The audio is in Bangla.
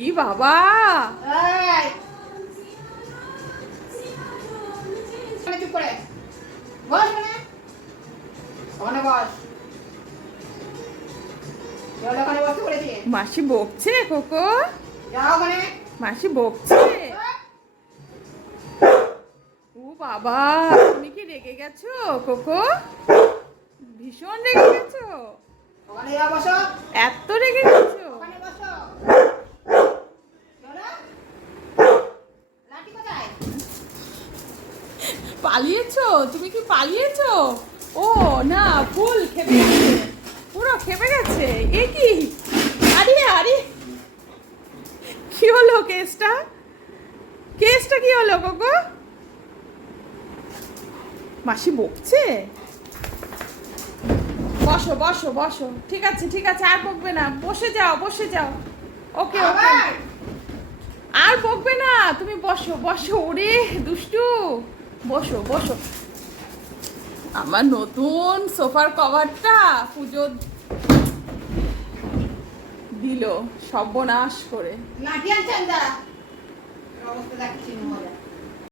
ই বাবা, চুপ করে বস, ওখানে বস। ওখানে বসতে বলেছি। মাসি বকছে কোকো? যাও ওখানে। মাসি বকছে? ও বাবা, তুমি কি রেগে গেছো কোকো? ভীষণ রেগে গেছো? ওখানে যাও, বসো। এত রেগে গেছো? ওখানে বসো। চলো। লাঠি কোথায়? পালিয়েছো? তুমি কি পালিয়েছো? ও না, ফুল খেপে গেছে, পুরো খেপে গেছে। এ কি? আরে আরে, কি হলো কেসটা? কেসটা কি হলো কোকো? মাসি বকছে? বসো বসো বসো, ঠিক আছে ঠিক আছে, আর বকবে না, বসে যাও বসে যাও। ওকে ওকে, আবার? আর বকবে না, তুমি বসো বসো। ওরে দুষ্টু, বসো বসো। আমার নতুন সোফার কভারটা পুজো দিল সর্বনাশ করে। লাঠি আনছেন, দাঁড়া। অবস্থা দেখছি মজা।